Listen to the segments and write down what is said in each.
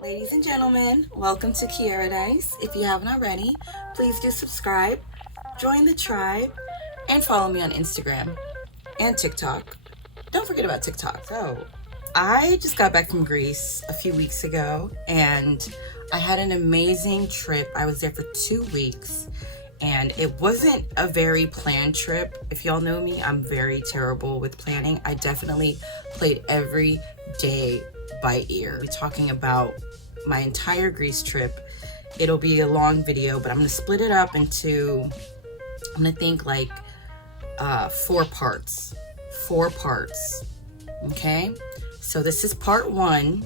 Ladies and gentlemen, welcome to Keiaradise. If you haven't already, please do subscribe, join the tribe, and follow me on Instagram and TikTok. Don't forget about TikTok. So, I just got back from Greece a few weeks ago and I had an amazing trip. I was there for 2 weeks and it wasn't a very planned trip. If y'all know me, I'm very terrible with planning. I definitely played every day by ear. We're talking about my entire Greece trip. It'll be a long video, but I'm gonna split it up into, I'm gonna think like 4 parts. 4 parts. Okay? So this is part 1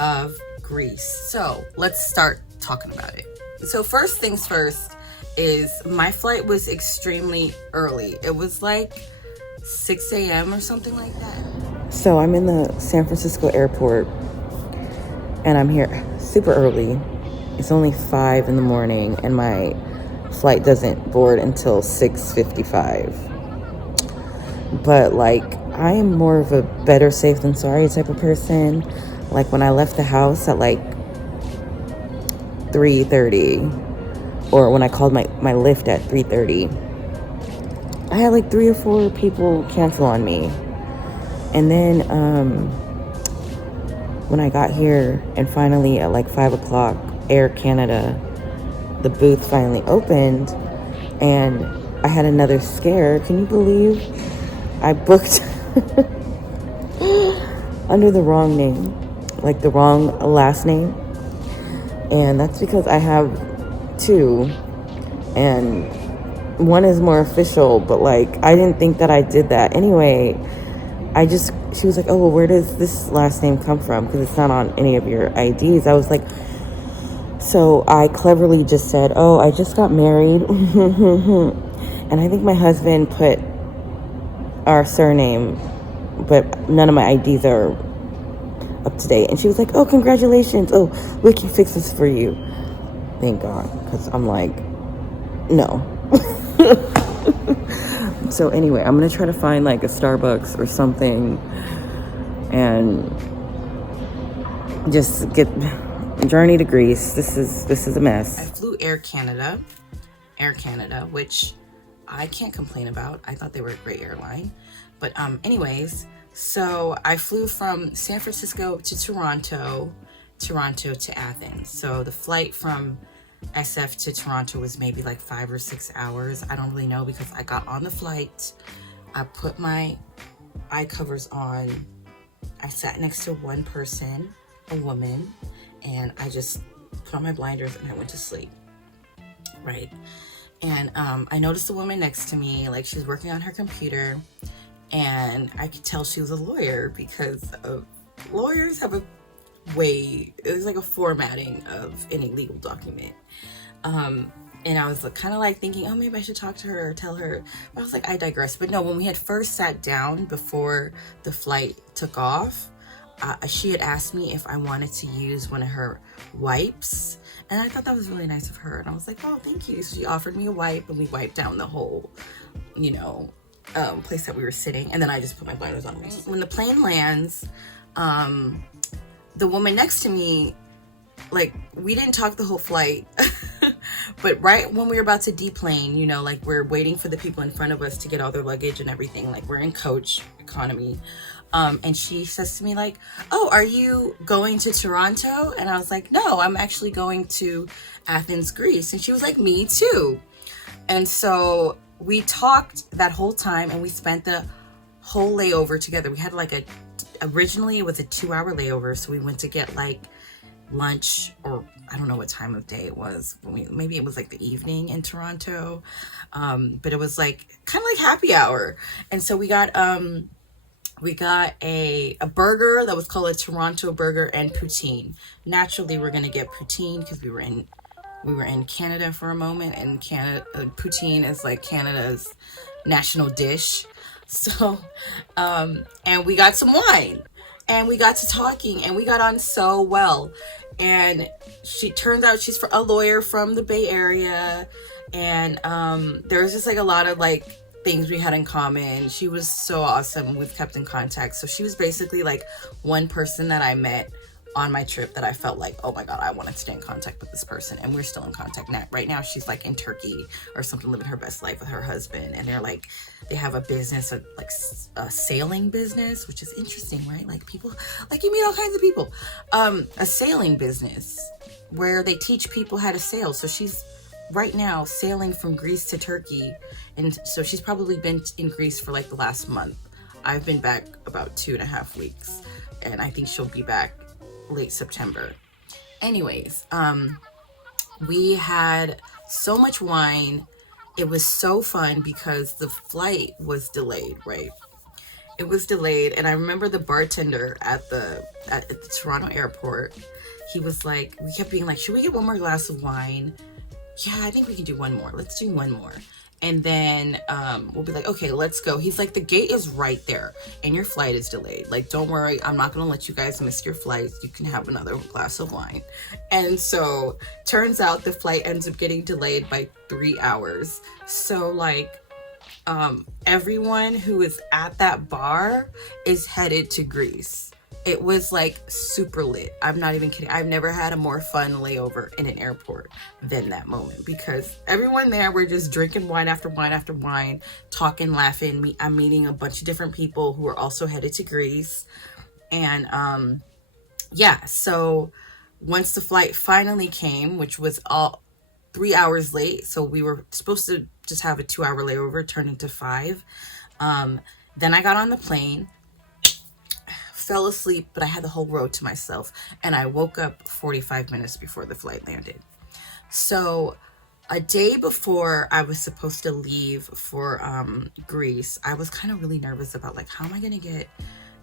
of Greece. So let's start talking about it. So first things first is my flight was extremely early. It was like 6 a.m. or something like that. So I'm in the San Francisco airport and I'm here super early. It's only 5 in the morning and my flight doesn't board until 6:55. But like, I am more of a better safe than sorry type of person. Like when I left the house at like 3:30, or when I called my Lyft at 3:30, I had like 3 or 4 people cancel on me. And then when I got here and finally at like 5 o'clock, Air Canada, the booth finally opened and I had another scare. Can you believe I booked under the wrong name, like the wrong last name? And that's because I have 2 and one is more official, but like I didn't think that I did that. Anyway, she was like, oh, well, where does this last name come from? Because it's not on any of your IDs. I was like, so I cleverly just said, oh, I just got married. And I think my husband put our surname, but none of my IDs are up to date. And she was like, oh, congratulations. Oh, we can fix this for you. Thank God. Because I'm like, no. So anyway, I'm going to try to find like a Starbucks or something and just get journey to Greece. This is a mess. I flew Air Canada, which I can't complain about. I thought they were a great airline. But anyways, so I flew from San Francisco to Toronto to Athens. So the flight from SF to Toronto was maybe like 5 or 6 hours. I don't really know because I got on the flight, I put my eye covers on, I sat next to one person, a woman, and I just put on my blinders and I went to sleep, right? And I noticed the woman next to me, like she was working on her computer, and I could tell she was a lawyer because lawyers have a way, it was like a formatting of any legal document. And I was kind of like thinking, oh, maybe I should talk to her or tell her. But I was like, I digress. But no, when we had first sat down before the flight took off, she had asked me if I wanted to use one of her wipes. And I thought that was really nice of her. And I was like, oh, thank you. So she offered me a wipe and we wiped down the whole, place that we were sitting. And then I just put my blinders on. When the plane lands, the woman next to me, like, we didn't talk the whole flight, but right when we were about to deplane, like we're waiting for the people in front of us to get all their luggage and everything, like we're in coach economy. And she says to me like, oh, are you going to Toronto? And I was like, no, I'm actually going to Athens, Greece. And she was like, me too. And so we talked that whole time and we spent the whole layover together. We had like originally it was a 2-hour layover. So we went to get like lunch, or I don't know what time of day it was. Maybe it was like the evening in Toronto. But it was like kind of like happy hour. And so we got a burger that was called a Toronto burger and poutine. Naturally, we're going to get poutine because we were in Canada for a moment, and poutine is like Canada's national dish. So, and we got some wine and we got to talking and we got on so well. And she turns out she's a lawyer from the Bay Area. And there was just like a lot of like things we had in common. She was so awesome. We've kept in contact. So she was basically like one person that I met on my trip that I felt like, oh my God, I want to stay in contact with this person. And we're still in contact now. Right now, she's like in Turkey or something, living her best life with her husband. And they're like, they have a business, like a sailing business, which is interesting, right? Like people, like you meet all kinds of people. A sailing business where they teach people how to sail. So she's right now sailing from Greece to Turkey. And so she's probably been in Greece for like the last month. I've been back about 2.5 weeks. And I think she'll be back late September. Anyways, we had so much wine. It was so fun because the flight was delayed, right? It was delayed, and I remember the bartender at the Toronto airport, he was like, we kept being like, should we get one more glass of wine? Yeah, I think we can do one more. Let's do one more. And then we'll be like, okay, let's go. He's like, the gate is right there and your flight is delayed. Like, don't worry, I'm not gonna let you guys miss your flights. You can have another glass of wine. And so turns out the flight ends up getting delayed by 3 hours. So like everyone who is at that bar is headed to Greece. It was like super lit. I'm not even kidding. I've never had a more fun layover in an airport than that moment, because everyone there, we're just drinking wine after wine after wine, talking, laughing. I'm meeting a bunch of different people who are also headed to Greece. And yeah, so once the flight finally came, which was all 3 hours late, so we were supposed to just have a 2-hour layover, turned into 5. Then I got on the plane, fell asleep, but I had the whole road to myself, and I woke up 45 minutes before the flight landed. So a day before I was supposed to leave for Greece, I was kind of really nervous about like, how am I gonna get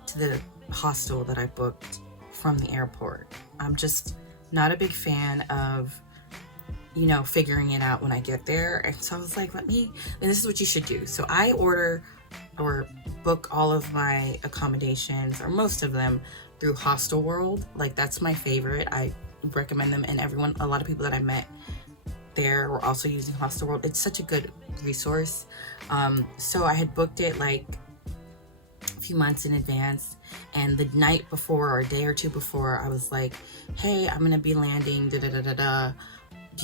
to the hostel that I booked from the airport? I'm just not a big fan of, you know, figuring it out when I get there. And so I was like, and this is what you should do. So I order or book all of my accommodations, or most of them, through Hostel World. Like, that's my favorite. I recommend them, and a lot of people that I met there were also using Hostel World. It's such a good resource. So I had booked it like a few months in advance, and the night before or a day or two before, I was like, hey, I'm gonna be landing, do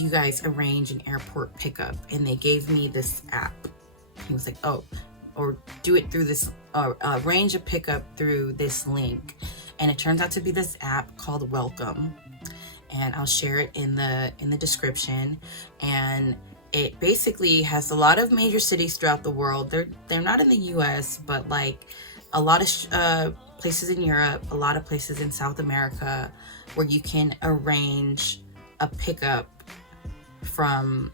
you guys arrange an airport pickup? And they gave me this app. He was like, oh, or do it through this, arrange a pickup through this link. And it turns out to be this app called Welcome. And I'll share it in the description. And it basically has a lot of major cities throughout the world. They're not in the US, but like a lot of places in Europe, a lot of places in South America, where you can arrange a pickup from,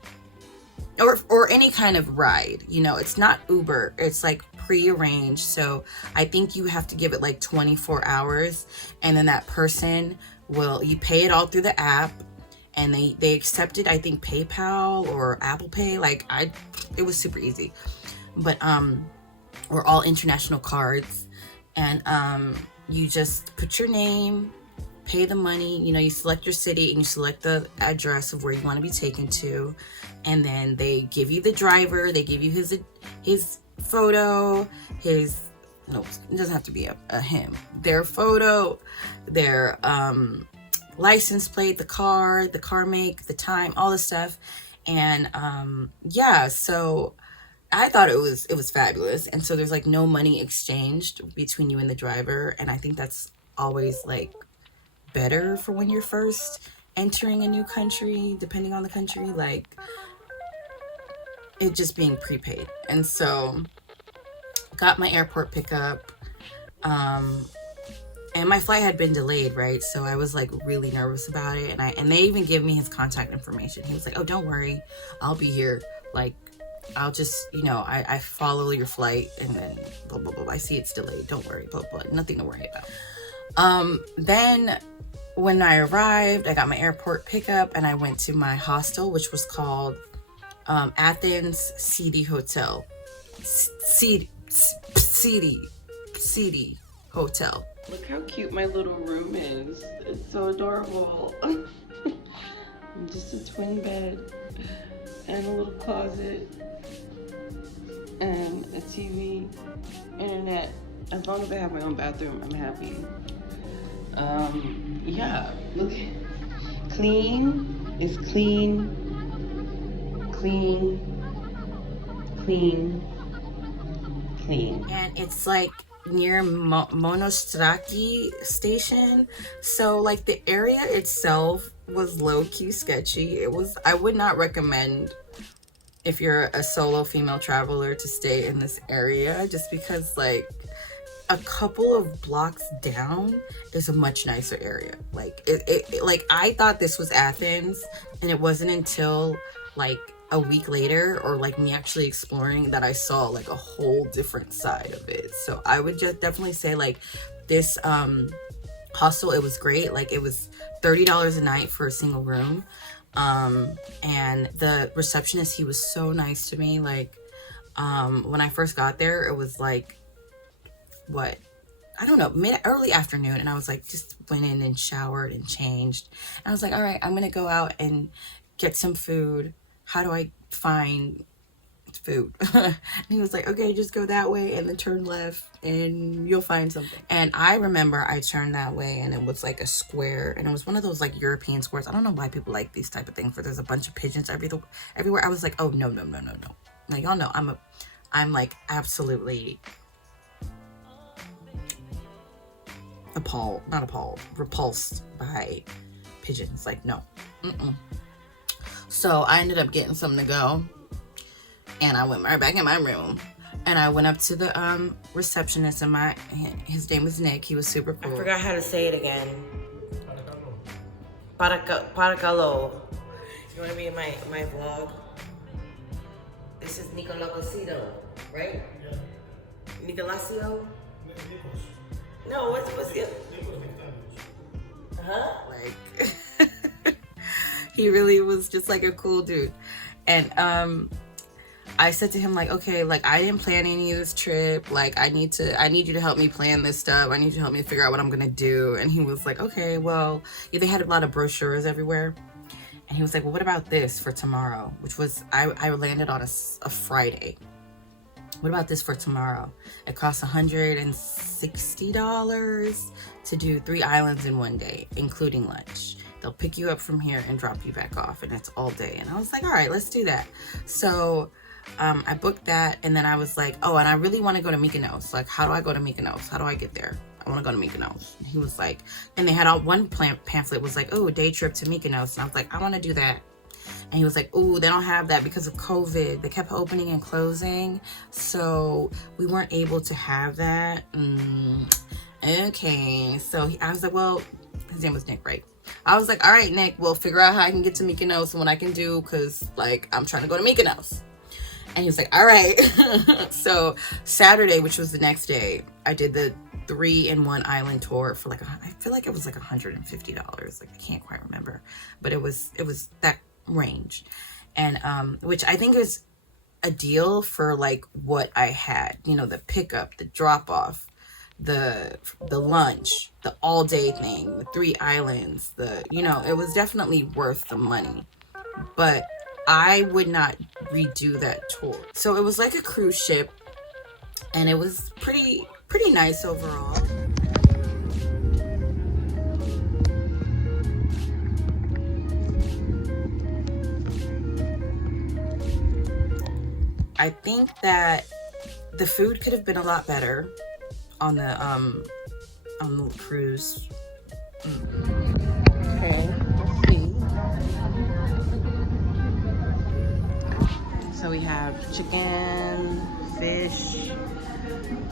or any kind of ride. You know, it's not Uber, it's like pre-arranged. So I think you have to give it like 24 hours, and then that person you pay it all through the app, and they accepted, I think, PayPal or Apple Pay. Like, it was super easy. But or all international cards. And you just put your name, pay the money, you know, you select your city, and you select the address of where you want to be taken to, and then they give you the driver, they give you his photo, no, it doesn't have to be a him, their photo, their license plate, the car make, the time, all the stuff. And yeah, so I thought it was fabulous. And so there's like no money exchanged between you and the driver, and I think that's always like better for when you're first entering a new country, depending on the country, like it just being prepaid. And so got my airport pickup, and my flight had been delayed, right? So I was like really nervous about it, and they even give me his contact information. He was like, oh, don't worry, I'll be here, like I'll just, you know, I follow your flight, and then blah blah blah, I see it's delayed, don't worry, blah blah, nothing to worry about. Then when I arrived, I got my airport pickup, and I went to my hostel, which was called Athens City Hotel. City Hotel. Look how cute my little room is. It's so adorable. Just a twin bed and a little closet and a TV, internet. As long as I have my own bathroom, I'm happy. Yeah, look, clean is clean, clean, clean, clean. And it's like near Monostrati station, so like the area itself was low-key sketchy. I would not recommend if you're a solo female traveler to stay in this area, just because like a couple of blocks down is a much nicer area. Like like I thought this was Athens, and it wasn't until like a week later, or like me actually exploring, that I saw like a whole different side of it. So I would just definitely say like this hostel, it was great. Like it was $30 a night for a single room, and the receptionist, he was so nice to me. Like when I first got there, it was like, what, I don't know, early afternoon, and I was like, just went in and showered and changed, and I was like, all right, I'm gonna go out and get some food. How do I find food? And he was like, okay, just go that way and then turn left and you'll find something. And I remember I turned that way, and it was like a square, and it was one of those like European squares. I don't know why people like these type of things, where there's a bunch of pigeons everywhere. I was like, oh no. Now y'all know I'm like absolutely repulsed by pigeons. Like, no. So I ended up getting something to go, and I went right back in my room, and I went up to the receptionist, and his name was Nick. He was super cool. I forgot how to say it again. Paracalo. You want to be in my vlog? This is Nicolacosito, right? Yeah. Nicolacio? No, what's the like he really was just like a cool dude. And I said to him, like, okay, like I didn't plan any of this trip, like I need you to help me plan this stuff. I need you to help me figure out what I'm gonna do. And he was like, okay, well, yeah, they had a lot of brochures everywhere. And he was like, well, what about this for tomorrow? Which was, I landed on a Friday. What about this for tomorrow? It costs $160 to do 3 islands in one day, including lunch. They'll pick you up from here and drop you back off, and it's all day. And I was like, all right, let's do that. So I booked that, and then I was like, oh, and I really want to go to Mykonos. Like, how do I go to Mykonos? How do I get there? I want to go to Mykonos. And he was like, and they had one pamphlet was like, oh, day trip to Mykonos. And I was like, I want to do that. And he was like, oh, they don't have that because of COVID. They kept opening and closing, so we weren't able to have that. Okay. So I was like, well, his name was Nick, right? I was like, all right, Nick, we'll figure out how I can get to Mykonos and what I can do, because, like, I'm trying to go to Mykonos. And he was like, all right. So Saturday, which was the next day, I did the 3-in-1 island tour for like, I feel like it was like $150. Like, I can't quite remember, but it was that range. And which I think is a deal for like what I had, you know, the pickup, the drop off, the lunch, the all day thing, the 3 islands, you know, it was definitely worth the money. But I would not redo that tour. So it was like a cruise ship, and it was pretty nice overall. I think that the food could have been a lot better on the cruise. Okay, let's see. So we have chicken, fish,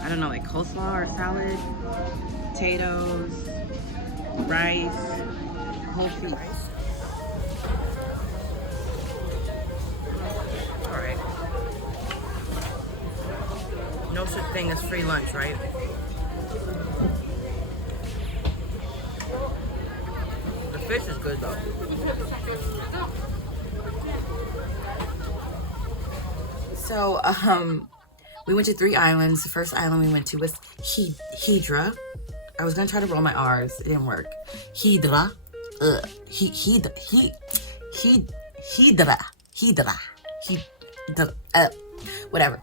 I don't know, like coleslaw or salad, potatoes, rice, whole food. All right. No such thing as free lunch, right? The fish is good though. So, we went to 3 islands. The first island we went to was Hydra. I was gonna try to roll my R's. It didn't work. Hydra. Whatever.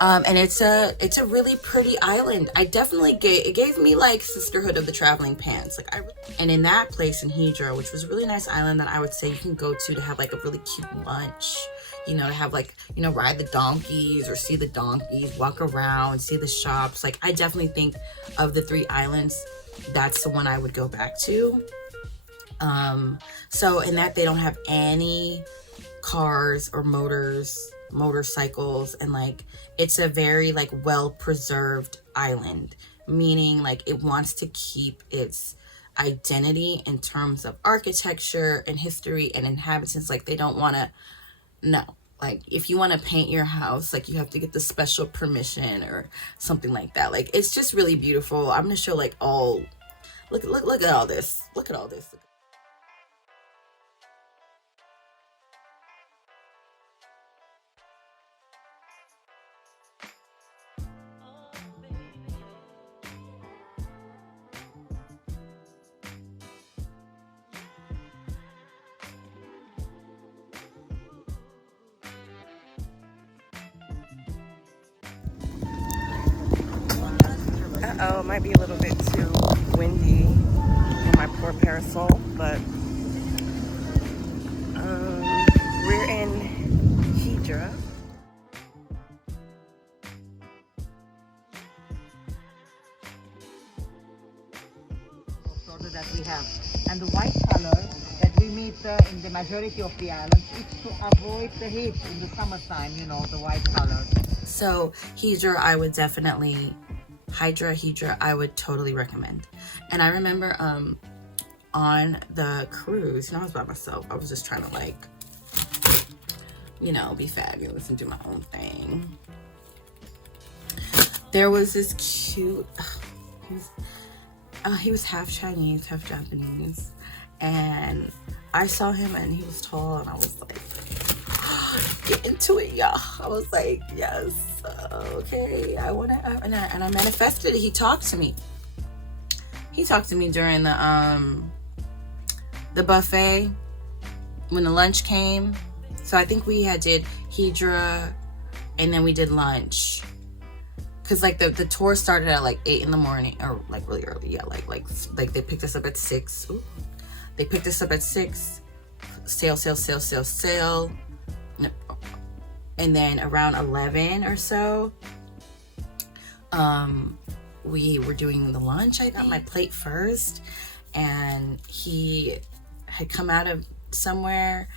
And it's a really pretty island. I definitely it gave me like Sisterhood of the Traveling Pants. Like and in that place in Hydra, which was a really nice island that I would say you can go to have like a really cute lunch, you know, to have like, you know, ride the donkeys or see the donkeys, walk around, see the shops. Like I definitely think of the 3 islands, that's the one I would go back to. So in that they don't have any cars or motorcycles, and like it's a very like well preserved island, meaning like it wants to keep its identity in terms of architecture and history and inhabitants. Like they don't want to, no, like if you want to paint your house, like you have to get the special permission or something like that. Like it's just really beautiful. I'm gonna show like all, look at all this, look at all this. Uh-oh, it might be a little bit too windy for my poor parasol, but we're in Hydra. That we have, and the white color that we meet in the majority of the islands, it's to avoid the heat in the summertime, you know, the white color. So Hydra, I would definitely, Hydra, I would totally recommend. And I remember on the cruise, you know, I was by myself. I was just trying to like, you know, be fabulous and do my own thing. There was this cute, he was half Chinese, half Japanese, and I saw him and he was tall, and I was like, get into it, y'all. I was like, yes, okay, I want to, and I manifested it. He talked to me. He talked to me during the buffet when the lunch came. So I think we did Hydra, and then we did lunch. Cause like the tour started at like 8 in the morning, or like really early. Yeah, like they picked us up at 6. Ooh. They picked us up at 6. Sail. And then around 11 or so, we were doing the lunch. I got my plate first, and he had come out of somewhere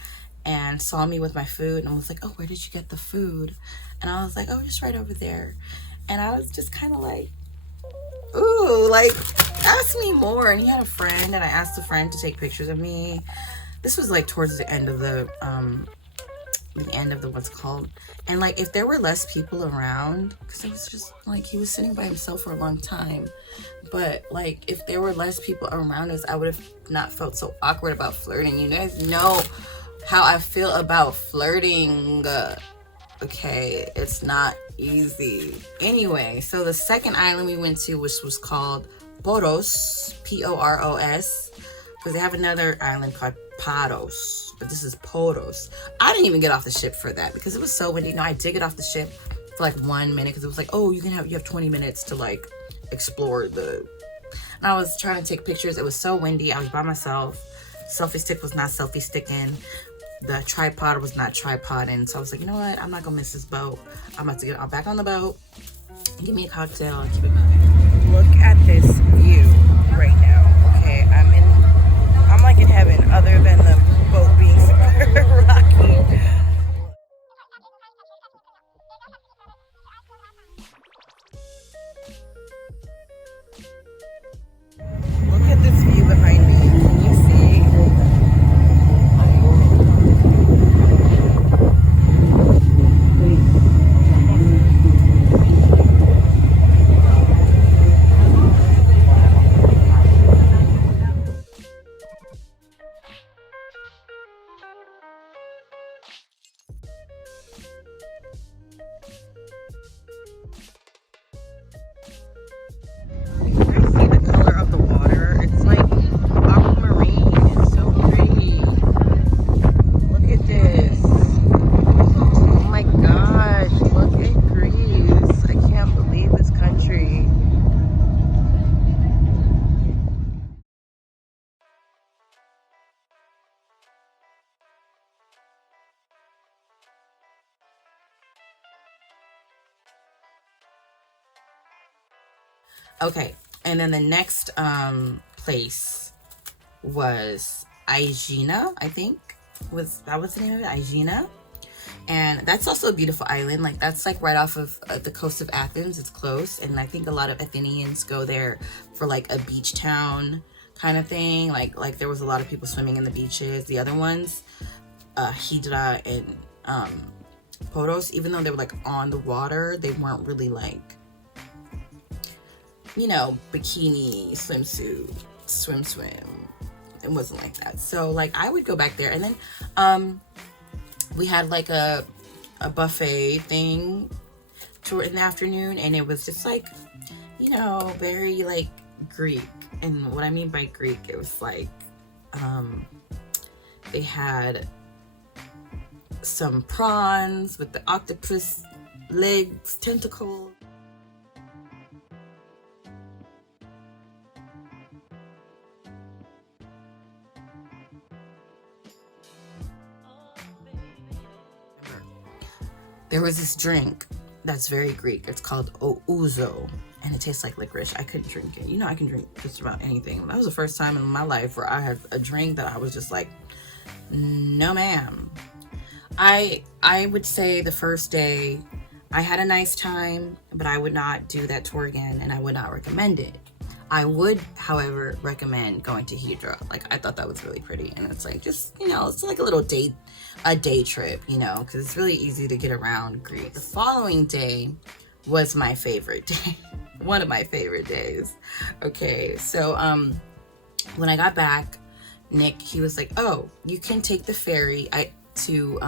and saw me with my food and was like, oh, where did you get the food? And I was like, oh, just right over there. And I was just kind of like, ooh, like, ask me more. And he had a friend, and I asked a friend to take pictures of me. This was like towards the end of the what's called. And like, if there were less people around, because it was just like, he was sitting by himself for a long time. But like, if there were less people around us, I would have not felt so awkward about flirting. You guys know how I feel about flirting. Okay, it's not easy. Anyway, so the second island we went to, which was called Poros, Poros, because they have another island called Paros, but this is Poros. I didn't even get off the ship for that because it was so windy. No, I did get off the ship for like 1 minute because it was like, oh, you have 20 minutes to like explore the. And I was trying to take pictures. It was so windy. I was by myself. Selfie stick was not selfie sticking. The tripod was not tripoding. So I was like, you know what? I'm not gonna miss this boat. I'm about to get back on the boat. Give me a cocktail and keep it moving. Look at this view right now. Okay, I'm like in heaven, other than the boat being super rocky. Look at this view behind me. Can you see? Okay, and then the next place was Aegina, I think. That was the name of it? Aegina. And that's also a beautiful island. Like, that's like right off of the coast of Athens. It's close, and I think a lot of Athenians go there for like a beach town kind of thing. Like there was a lot of people swimming in the beaches. The other ones, Hydra and Poros, even though they were like on the water, they weren't really like, you know, bikini, swimsuit, swim. It wasn't like that. So like I would go back there, and then we had like a buffet thing in the afternoon, and it was just like, you know, very like Greek. And what I mean by Greek, it was like they had some prawns with the octopus legs, tentacles. There was this drink that's very Greek. It's called ouzo, and it tastes like licorice. I couldn't drink it. You know, I can drink just about anything. That was the first time in my life where I had a drink that I was just like, no ma'am. I would say the first day I had a nice time, but I would not do that tour again, and I would not recommend it. I would, however, recommend going to Hydra. Like, I thought that was really pretty, and it's like, just, you know, it's like a little day trip, you know, because it's really easy to get around Greece. The following day was my favorite day. One of my favorite days. Okay, so when I got back, Nick, he was like, oh, you can take the ferry to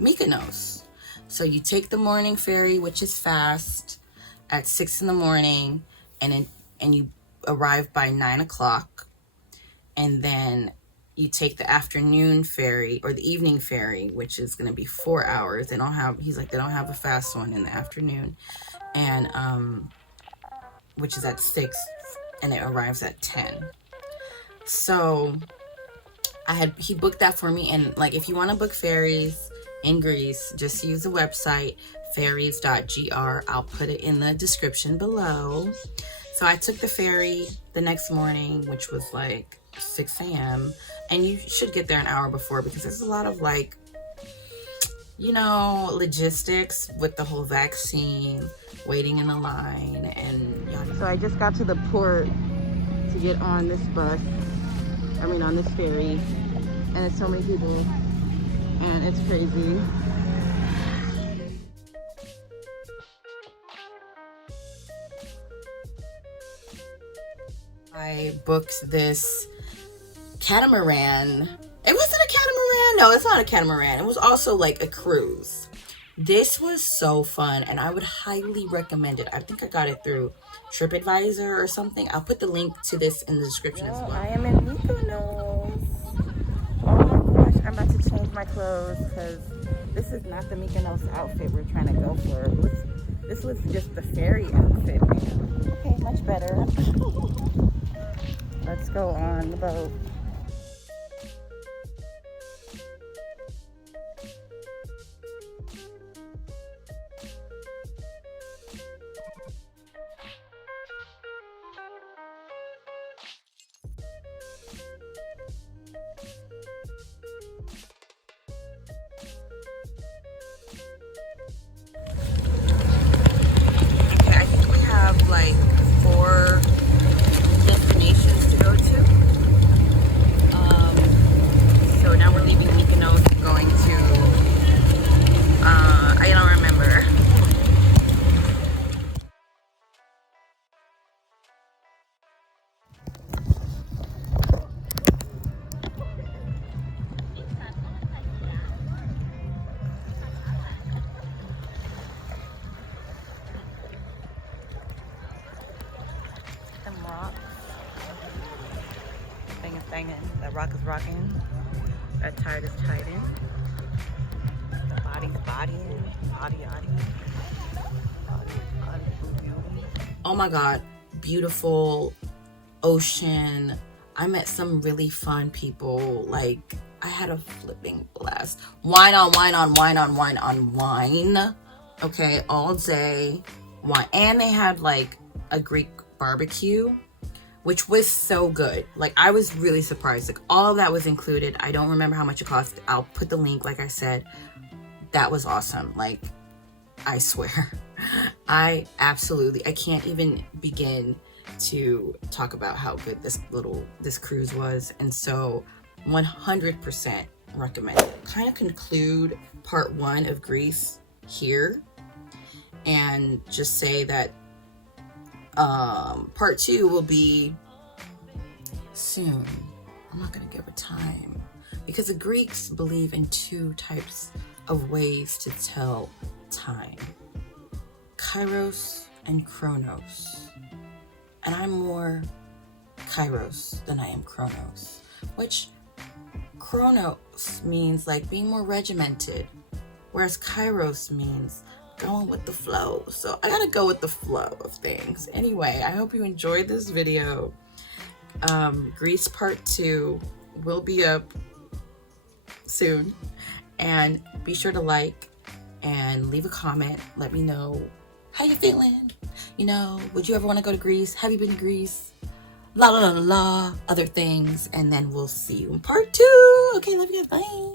Mykonos. So you take the morning ferry, which is fast, at 6 in the morning, and you arrive by 9 o'clock, and then you take the afternoon ferry or the evening ferry, which is going to be 4 hours. They don't have a fast one in the afternoon, and which is at 6, and it arrives at 10. So he booked that for me. And like, if you want to book ferries in Greece, just use the website Ferries.gr. I'll put it in the description below. So I took the ferry the next morning, which was like 6 a.m. And you should get there an hour before, because there's a lot of like, you know, logistics with the whole vaccine, waiting in a line, and yada. So I just got to the port to get on this on this ferry, and it's so many people, and it's crazy. I booked this catamaran. It wasn't a catamaran. No, it's not a catamaran. It was also like a cruise. This was so fun, and I would highly recommend it. I think I got it through TripAdvisor or something. I'll put the link to this in the description as well. I am in Mykonos. Oh my gosh, I'm about to change my clothes, because this is not the Mykonos outfit we're trying to go for. This was just the ferry outfit. Okay, much better. Let's go on the boat. Like 4 destinations to go to. So now we're leaving Mykonos, going to I don't remember. Rock. Thing is banging. That rock is rocking. That tide is tiding. The body's bodying. Body. Oh my God. Beautiful ocean. I met some really fun people. Like, I had a flipping blast. Wine on wine. Okay, all day. Wine. And they had like a Greek barbecue, which was so good. Like, I was really surprised. Like, all of that was included. I don't remember how much it cost. I'll put the link, like I said. That was awesome. Like, I swear. I can't even begin to talk about how good this cruise was. And so 100% recommend it. Kind of conclude part 1 of Greece here, and just say that part 2 will be soon. I'm not gonna give a time, because the Greeks believe in 2 types of ways to tell time: Kairos and Chronos. And I'm more Kairos than I am Chronos, which Chronos means like being more regimented, whereas Kairos means going with the flow. So I gotta go with the flow of things. Anyway, I hope you enjoyed this video. Greece part 2 will be up soon, and be sure to like and leave a comment. Let me know how you feeling. You know, would you ever want to go to Greece? Have you been to Greece? La la la la la, other things. And then we'll see you in part 2. Okay, love you guys. Bye.